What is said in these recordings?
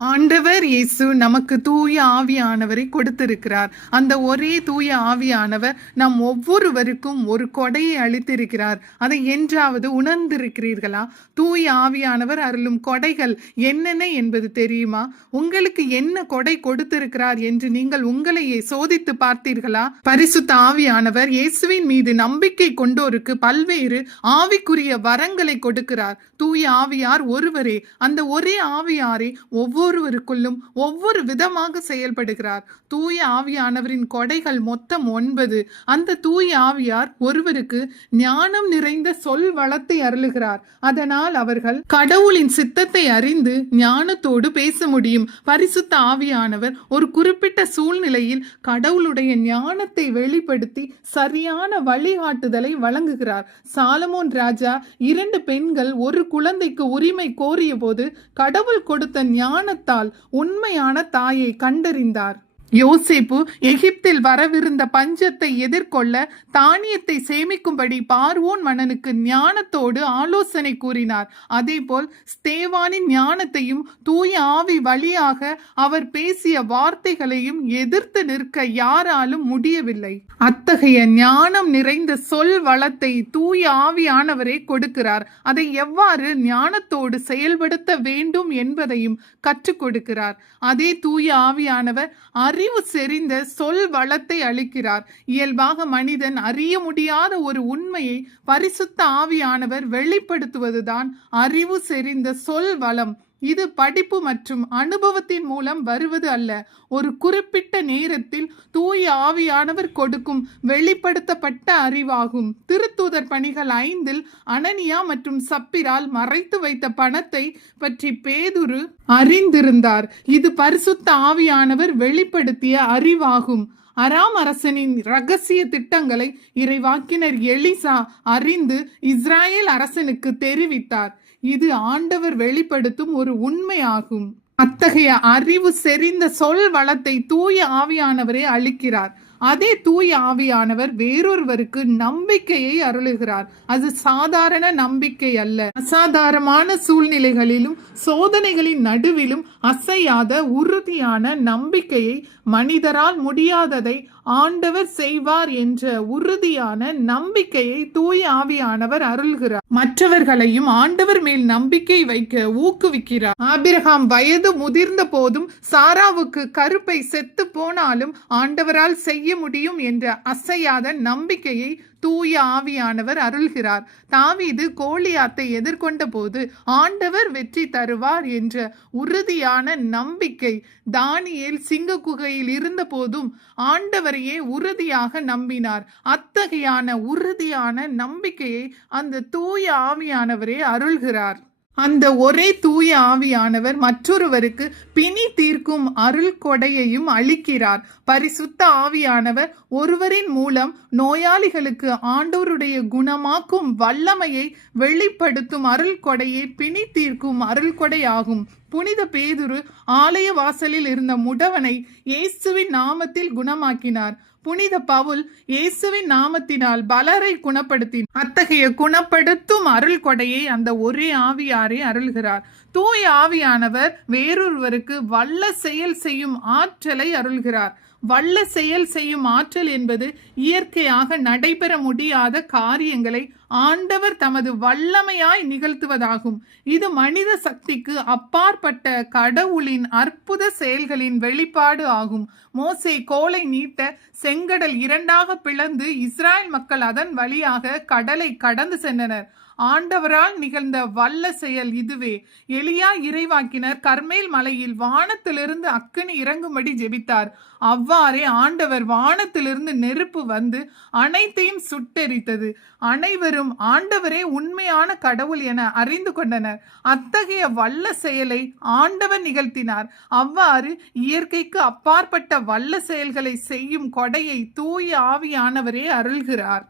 ஆண்டவர் இயேசு நமக்கு தூய ஆவியானவரை கொடுத்திருக்கிறார். அந்த ஒரே தூய ஆவியானவர் நம் ஒவ்வொருவருக்கும் ஒரு கொடையை அளித்திருக்கிறார். அதை என்றாவது உணர்ந்திருக்கிறீர்களா? தூய ஆவியானவர் அருளும் கொடைகள் என்னென்ன என்பது தெரியுமா? உங்களுக்கு என்ன கொடை கொடுத்திருக்கிறார் என்று நீங்கள் உங்களையே சோதித்து பார்த்தீர்களா? பரிசுத்த ஆவியானவர் இயேசுவின் மீது நம்பிக்கை கொண்டோருக்கு பல்வேறு ஆவிக்குரிய வரங்களை கொடுக்கிறார். தூய ஆவியார் ஒருவரே. அந்த ஒரே ஆவியாரே ஒவ்வொருவருக்குள்ளும் ஒவ்வொரு விதமாக செயல்படுகிறார். தூய ஆவியானவரின் கொடைகள் மொத்தம் 9. அந்த தூய ஆவியார் ஒருவருக்கு ஞானம் நிறைந்த சொல் வளத்தை அருளுகிறார். அதனால் அவர்கள் கடவுளின் சித்தத்தை அறிந்து ஞானத்தோடு பேச முடியும். பரிசுத்த ஆவியானவர் ஒரு குறிப்பிட்ட சூழ்நிலையில் கடவுளுடைய ஞானத்தை வெளிப்படுத்தி சரியான வழிகாட்டுதலை வழங்குகிறார். சாலமோன் ராஜா 2 பெண்கள் ஒரு குழந்தைக்கு உரிமை கோரிய போது கடவுள் கொடுத்த ஞானத்தால் உண்மையான தாயை கண்டறிந்தார். யோசேப்பு எகிப்தில் வரவிருந்த பஞ்சத்தை எதிர்கொள்ள தானியத்தை சேமிக்கும்படி பார்வோன் மன்னனுக்கு ஞானத்தோடு ஆலோசனை கூறினார். அதேபோல் ஸ்தேவானின் ஞானத்தையும் தூய ஆவி வழியாக அவர் பேசிய வார்த்தைகளையும் எதிர்த்து நிற்க யாராலும் முடியவில்லை. அத்தகைய ஞானம் நிறைந்த சொல் வளத்தை தூய ஆவியானவரே கொடுக்கிறார். அதை எவ்வாறு ஞானத்தோடு செயல்படுத்த வேண்டும் என்பதையும் கற்றுக் கொடுக்கிறார். அதே தூய ஆவியானவர் அறிவு செறிந்த சொல் வளத்தை அளிக்கிறார். இயல்பாக மனிதன் அறிய முடியாத ஒரு உண்மையை பரிசுத்த ஆவியானவர் வெளிப்படுத்துவதுதான் அறிவு செறிந்த சொல் வளம். இது படிப்பு மற்றும் அனுபவத்தின் மூலம் வருவது அல்ல. ஒரு குறிப்பிட்ட நேரத்தில் தூய ஆவியானவர் கொடுக்கும் வெளிப்படுத்தப்பட்ட அறிவாகும். திருத்தூதர் பணிகள் 5 அனனியா மற்றும் சப்பிரால் மறைத்து வைத்த பணத்தை பற்றி பேதுரு அறிந்திருந்தார். இது பரிசுத்த ஆவியானவர் வெளிப்படுத்திய அறிவாகும். அராம் அரசனின் இரகசிய திட்டங்களை இறைவாக்கினர் எலிசா அறிந்து இஸ்ராயேல் அரசனுக்கு தெரிவித்தார். இது ஆண்டவர் வெளிப்படுத்தும் ஒரு உண்மையாகும். அத்தகைய அறிவு செறிந்த சொல் வளத்தை தூய ஆவியானவரே அளிக்கிறார். அதே தூய ஆவியானவர் வேறொருவருக்கு நம்பிக்கையை அருளுகிறார். அது சாதாரண நம்பிக்கை அல்ல. அசாதாரணமான சூழ்நிலைகளிலும் சோதனைகளின் நடுவிலும் அசையாத உறுதியான நம்பிக்கையை, மனிதரால் முடியாததை ஆண்டவர் செய்வார் என்ற உறுதியான நம்பிக்கையை தூய ஆவியானவர் அருள்கிறார். மற்றவர்களையும் ஆண்டவர் மேல் நம்பிக்கை வைக்க ஊக்குவிக்கிறார். ஆபிரகாம் வயது முதிர்ந்த போதும் சாராவுக்கு கருப்பை செத்து போனாலும் ஆண்டவரால் செய்ய முடியும் என்ற அசையாத நம்பிக்கையை தூய ஆவியானவர் அருள்கிறார். தாவீது கோலியாத்தை எதிர்கொண்ட போது ஆண்டவர் வெற்றி தருவார் என்ற உறுதியான நம்பிக்கை, தானியேல் சிங்க குகையில் இருந்த போதும் ஆண்டவரையே உறுதியாக நம்பினார். அத்தகையான உறுதியான நம்பிக்கையை அந்த தூய ஆவியானவரே அருள்கிறார். அந்த ஒரே தூய ஆவியானவர் மற்றொருவருக்கு பிணி தீர்க்கும் அருள் கொடையையும் அளிக்கிறார். பரிசுத்த ஆவியானவர் ஒருவரின் மூலம் நோயாளிகளுக்கு ஆண்டவருடைய குணமாக்கும் வல்லமையை வெளிப்படுத்தும் அருள் கொடையை பிணி தீர்க்கும் அருள் கொடையாகும். புனித பேதுரு ஆலய வாசலில் இருந்த முடவனை இயேசுவின் நாமத்தில் குணமாக்கினார். புனித பவுல் இயேசுவின் நாமத்தினால் பலரை குணப்படுத்தினார். அத்தகைய குணப்படுத்தும் அருள் கொடையை அந்த ஒரே ஆவியாரே அருள்கிறார். தூய ஆவியானவர் வேறொருவருக்கு வல்ல செயல் செய்யும் ஆற்றலை அருள்கிறார். வல்ல செயல் செய்யும் ஆற்றல் என்பது இயற்கையாக நடைபெற முடியாத காரியங்களை ஆண்டவர் தமது வல்லமையாய் நிகழ்த்துவதாகும். இது மனித சக்திக்கு அப்பாற்பட்ட கடவுளின் அற்புத செயல்களின் வெளிப்பாடு ஆகும். மோசே கோலை நீட்ட செங்கடல் 2ஆக பிளந்து இஸ்ராயல் மக்கள் அதன் வழியாக கடலை கடந்து சென்றனர். ஆண்டவரால் நிகழ்ந்த வல்ல செயல் இதுவே. எலியா இறைவாக்கினர் கர்மேல் மலையில் வானத்திலிருந்து அக்கினி இறங்கும்படி ஜெபித்தார். அவ்வாறே ஆண்டவர் வானத்திலிருந்து நெருப்பு வந்து அனைத்தையும் சுட்டெரித்தது. அனைவரும் ஆண்டவரே உண்மையான கடவுள் என அறிந்து கொண்டனர். அத்தகைய வல்ல செயலை ஆண்டவர் நிகழ்த்தினார். அவ்வாறு இயற்கைக்கு அப்பாற்பட்ட வல்ல செயல்களை செய்யும் கொடையை தூய ஆவியானவரே அருள்கிறார்.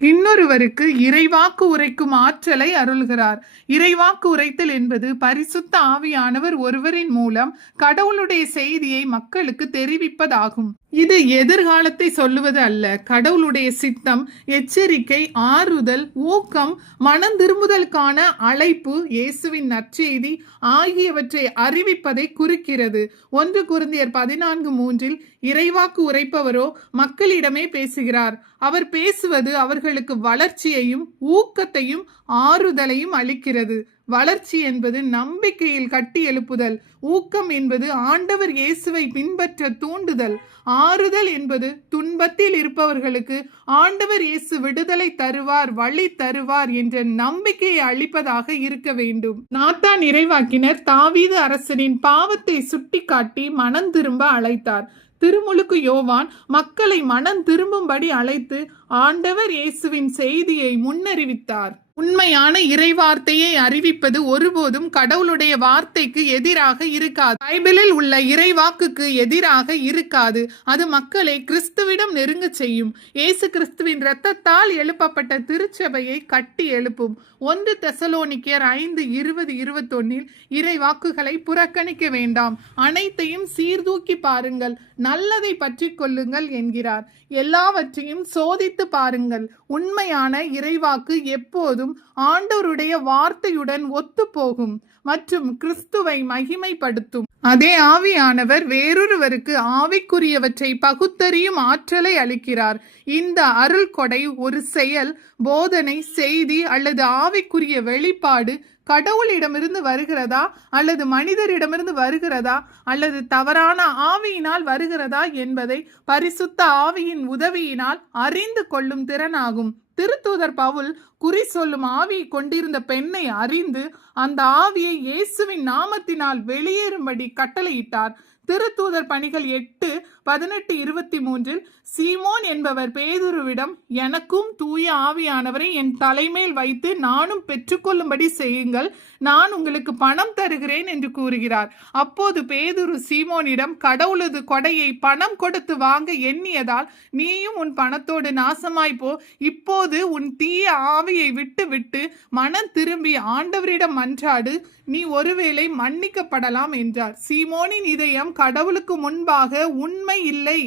இன்னொருவருக்கு இறைவாக்கு உரைக்கும் ஆற்றலை அருள்கிறார். இறைவாக்கு உரைத்தல் என்பது பரிசுத்த ஆவியானவர் ஒருவரின் மூலம் கடவுளுடைய செய்தியை மக்களுக்கு தெரிவிப்பதாகும். இது எதிர்காலத்தை சொல்லுவது அல்ல. கடவுளுடைய சித்தம், எச்சரிக்கை, ஆறுதல், ஊக்கம், மனம் திரும்புதலுக்கான அழைப்பு, இயேசுவின் நற்செய்தி ஆகியவற்றை அறிவிப்பதை குறிக்கிறது. 1 கொரிந்தியர் 14:3 இறைவாக்கு உரைப்பவரோ மக்களிடமே பேசுகிறார். அவர் பேசுவது அவர்களுக்கு வளர்ச்சியையும் ஊக்கத்தையும் ஆறுதலையும் அளிக்கிறது. வளர்ச்சி என்பது நம்பிக்கையில் கட்டி எழுப்புதல், ஊக்கம் என்பது ஆண்டவர் இயேசுவை பின்பற்ற தூண்டுதல், ஆறுதல் என்பது துன்பத்தில் இருப்பவர்களுக்கு ஆண்டவர் இயேசு விடுதலை தருவார், வழி தருவார் என்ற நம்பிக்கையை அளிப்பதாக இருக்க வேண்டும். நாத்தான் இறைவாக்கினர் தாவீது அரசனின் பாவத்தை சுட்டிக்காட்டி மனம் திரும்ப அழைத்தார். திருமுழுக்கு யோவான் மக்களை மனம் திரும்பும்படி அழைத்து ஆண்டவர் இயேசுவின் செய்தியை முன்னறிவித்தார். உண்மையான இறைவார்த்தையை அறிவிப்பது ஒருபோதும் கடவுளுடைய வார்த்தைக்கு எதிராக இருக்காது. பைபிளில் உள்ள இறைவாக்குக்கு எதிராக இருக்காது. அது மக்களை கிறிஸ்துவிடம் நெருங்க செய்யும். இயேசு கிறிஸ்துவின் இரத்தத்தால் எழுப்பப்பட்ட திருச்சபையை கட்டி எழுப்பும். 1 தெசலோனிக்கேயர் 5:20-21 இறைவாக்குகளை புறக்கணிக்க வேண்டாம், அனைத்தையும் சீர்தூக்கி பாருங்கள், நல்லதை பற்றி கொள்ளுங்கள் என்கிறார். எல்லாவற்றையும் சோதித்து பாருங்கள். உண்மையான இறைவாக்கு எப்போதும் ஆண்டவருடைய வார்த்தையுடன் ஒத்து போகும் மற்றும் கிறிஸ்துவை மகிமைப்படுத்தும். அதே ஆவியானவர் வேறொருவருக்கு ஆவிக்குரியவற்றை பகுத்தறியும் ஆற்றலை அளிக்கிறார். இந்த அருள் கொடை ஒரு செயல், போதனை, செய்தி அல்லது ஆவிக்குரிய வெளிப்பாடு கடவுளிடமிருந்து வருகிறதா அல்லது மனிதரிடமிருந்து வருகிறதா அல்லது தவறான ஆவியினால் வருகிறதா என்பதை பரிசுத்த ஆவியின் உதவியினால் அறிந்து கொள்ளும் திறனாகும். திருத்தூதர் பவுல் குறி சொல்லும் ஆவியை கொண்டிருந்த பெண்ணை அறிந்து அந்த ஆவியை இயேசுவின் நாமத்தினால் வெளியேறும்படி கட்டளையிட்டார். திருத்தூதர் பணிகள் 8:18-23 சீமோன் என்பவர் பேதுருவிடம், எனக்கும் தூய ஆவியானவரை என் தலைமேல் வைத்து நானும் பெற்றுக்கொள்ளும்படி செய்யுங்கள், நான் உங்களுக்கு பணம் தருகிறேன் என்று கூறுகிறார். அப்போது பேதுரு சீமோனிடம், கடவுளது கொடையை பணம் கொடுத்து வாங்க எண்ணியதால் நீயும் உன் பணத்தோடு நாசமாய் போ. இப்போது உன் தீய ஆவியை விட்டு விட்டு மனம் திரும்பி ஆண்டவரிடம் மன்றாடு, நீ ஒருவேளை மன்னிக்கப்படலாம் என்றார். சீமோனின் இதயம் கடவுளுக்கு முன்பாக உண்மை இல்லை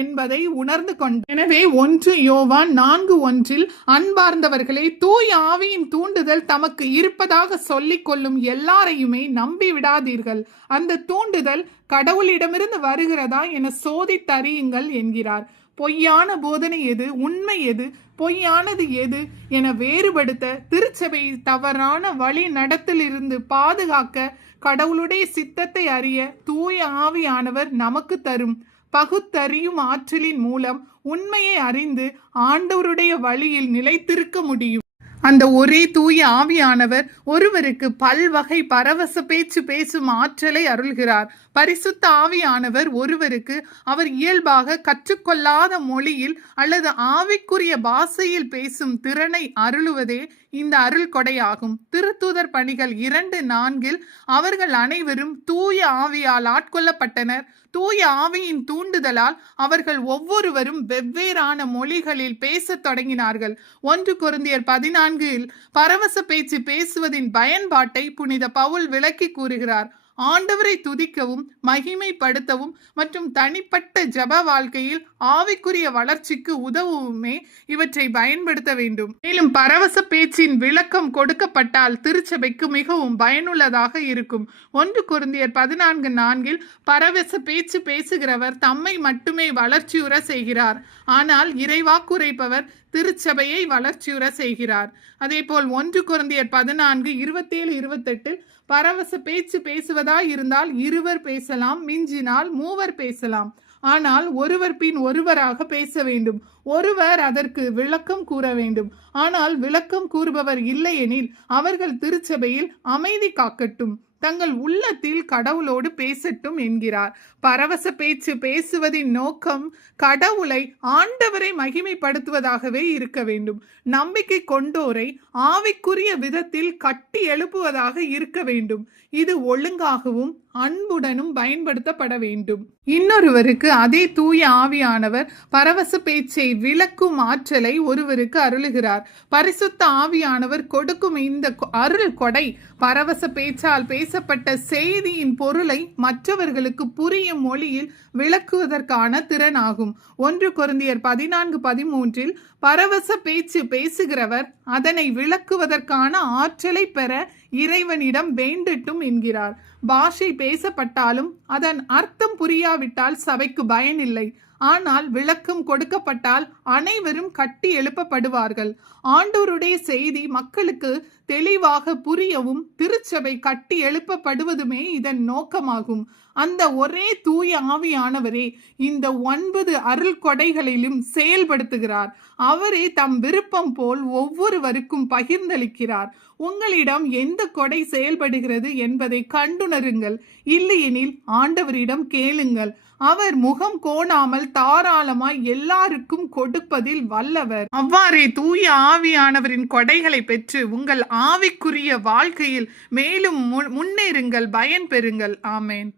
என்பதை உணர்ந்து கொண்டார். எனவே 1 யோவான் 4:1 அன்பார்ந்தவர்களே, தூய ஆவியின் தூண்டுதல் தமக்கு இருப்பதாக சொல்லிக் கொள்ளும் எல்லாரையுமே நம்பி விடாதீர்கள். அந்த தூண்டுதல் கடவுளிடமிருந்து வருகிறதா என சோதித்தறியுங்கள் என்கிறார். பொய்யான போதனை எது, உண்மை எது, பொய்யானது எது என வேறுபடுத்த, திருச்சபையை தவறான வழி நடத்திலிருந்து பாதுகாக்க கடவுளுடைய சித்தத்தை அறிய தூய ஆவியானவர் நமக்கு தரும் பகுத்தறியும் ஆற்றலின் மூலம் உண்மையை அறிந்து ஆண்டவருடைய வழியில் நிலைத்திருக்க முடியும். அந்த ஒரே தூய ஆவியானவர் ஒருவருக்கு பல்வகை பரவச பேச்சு பேசும் ஆற்றலை அருள்கிறார். பரிசுத்த ஆவியானவர் ஒருவருக்கு அவர் இயல்பாக கற்றுக்கொள்ளாத மொழியில் அல்லது ஆவிக்குரிய பாஷையில் பேசும் திறனை அருளுவதே இந்த அருள் கொடையாகும். திருத்தூதர் பணிகள் 2:4 அவர்கள் அனைவரும் தூய ஆவியால் ஆட்கொள்ளப்பட்டனர். தூய ஆவியின் தூண்டுதலால் அவர்கள் ஒவ்வொருவரும் வெவ்வேறான மொழிகளில் பேசத் தொடங்கினார்கள். 1 கொரிந்தியர் 14 பரவச பேச்சு பேசுவதின் பயன்பாட்டை புனித பவுல் விளக்கி கூறுகிறார். ஆண்டவரை துதிக்கவும் மகிமைப்படுத்தவும் மற்றும் தனிப்பட்ட ஜப வாழ்க்கையில் ஆவிக்குரிய வளர்ச்சிக்கு உதவுமே இவற்றை பயன்படுத்த வேண்டும். மேலும் பரவச பேச்சின் விளக்கம் கொடுக்கப்பட்டால் திருச்சபைக்கு மிகவும் பயனுள்ளதாக இருக்கும். 1 கொரிந்தியர் 14:4 பரவச பேச்சு பேசுகிறவர் தம்மை மட்டுமே வளர்ச்சியுற செய்கிறார், ஆனால் இறைவாக்குரைப்பவர் திருச்சபையை வளர்ச்சியுற செய்கிறார். அதேபோல் 1 கொரிந்தியர் 14:27-28 பரவச பேச்சு பேசுவதாய் இருந்தால் 2 பேசலாம், மிஞ்சினால் 3 பேசலாம். ஆனால் ஒருவர் பின் ஒருவராக பேச வேண்டும். ஒருவர் அதற்கு விளக்கம் கூற வேண்டும். ஆனால் விளக்கம் கூறுபவர் இல்லையெனில் அவர்கள் திருச்சபையில் அமைதி காக்கட்டும், தங்கள் உள்ளத்தில் கடவுளோடு பேசட்டும் என்கிறார். பரவச பேச்சு பேசுவதின் நோக்கம் கடவுளை, ஆண்டவரை மகிமைப்படுத்துவதாகவே இருக்க வேண்டும். நம்பிக்கை கொண்டோரை ஆவிக்குரிய விதத்தில் கட்டி எழுப்புவதாக இருக்க வேண்டும். இது ஒழுங்காகவும் அன்புடனும் பயன்படுத்தப்பட வேண்டும். இன்னொருவருக்கு அதே தூய ஆவியானவர் பரவச பேச்சை விளக்கும் ஆற்றலை ஒருவருக்கு அருளுகிறார். பரிசுத்த ஆவியானவர் கொடுக்கும் இந்த அருள் கொடை பரவச பேச்சால் பேசப்பட்ட செய்தியின் பொருளை மற்றவர்களுக்கு புரியும் மொழியில் விளக்குவதற்கான திறனாகும். 1 கொரிந்தியர் 14:13 பரவச பேச்சு பேசுகிறவர் அதனை விளக்குவதற்கான ஆற்றலை பெற இறைவனிடம் வேண்டட்டும் என்கிறார். பாஷை பேசப்பட்டாலும் அதன் அர்த்தம் புரியாவிட்டால் சபைக்கு பயனில்லை. ஆனால் விளக்கம் கொடுக்கப்பட்டால் அனைவரும் கட்டி எழுப்பப்படுவார்கள். ஆண்டவருடைய செய்தி மக்களுக்கு தெளிவாக புரியவும் திருச்சபை கட்டி எழுப்பப்படுவதுமே இதன் நோக்கமாகும். அந்த ஒரே தூய ஆவியானவரே இந்த 9 அருள் கொடைகளிலும் செயல்படுத்துகிறார். அவரே தம் விருப்பம் போல் ஒவ்வொருவருக்கும் பகிர்ந்தளிக்கிறார். உங்களிடம் எந்த கொடை செயல்படுகிறது என்பதை கண்டுணருங்கள். இல்லையெனில் ஆண்டவரிடம் கேளுங்கள். அவர் முகம் கோணாமல் தாராளமாய் எல்லாருக்கும் கொடுப்பதில் வல்லவர். அவ்வாறே தூய ஆவியானவரின் கொடைகளை பெற்று உங்கள் ஆவிக்குரிய வாழ்க்கையில் மேலும் முன்னேறுங்கள், பயன் பெறுங்கள். ஆமேன்.